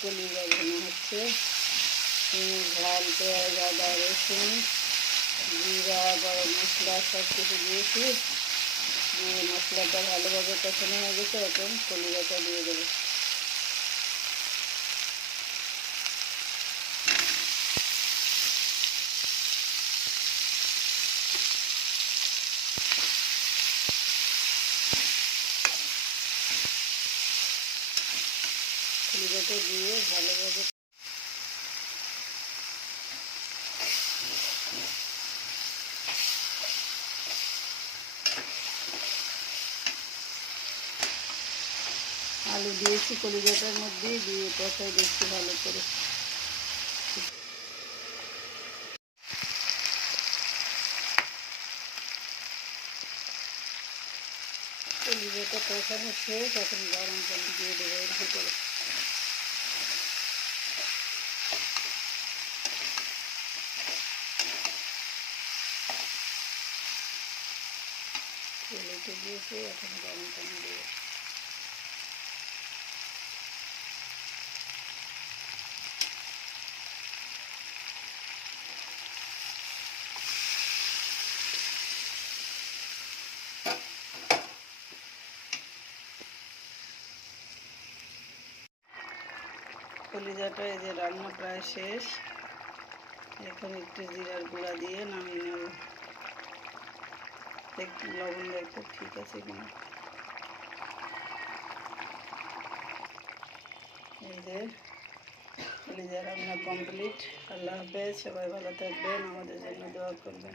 কলিজা ভাজা হচ্ছে। ঝাল, পেঁয়াজ, আদা, রসুন, জিরা, গরম মশলা সব কিছু দিয়েছি। দিয়ে মশলাটা ভালোভাবে কষানো হয়ে গেছে। এখন কলিজাটা দিয়ে দেবো। কলিজাটা দিয়ে ভালোভাবে আলু দিয়েছি কলিজাটার মধ্যে, দিয়ে কষাই দিচ্ছি ভালো করে। কলিজাটা কষানো শেষ। এখন গরম পানি দিয়ে দেবো এর ভিতরে। তেলেতে দিয়েছে, এখন গরম পানি দেবো। কলিজাটা এই যে রান্না প্রায় শেষ। এখন একটু জিরার গুঁড়া দিয়ে নামিয়ে নেব। একটু লবণ দেখো ঠিক আছে কিনা। এই যে কলিজা রান্না কমপ্লিট। আল্লাহ হাফেজ। সবাই ভালো থাকবেন, আমাদের জন্য দোয়া করবেন।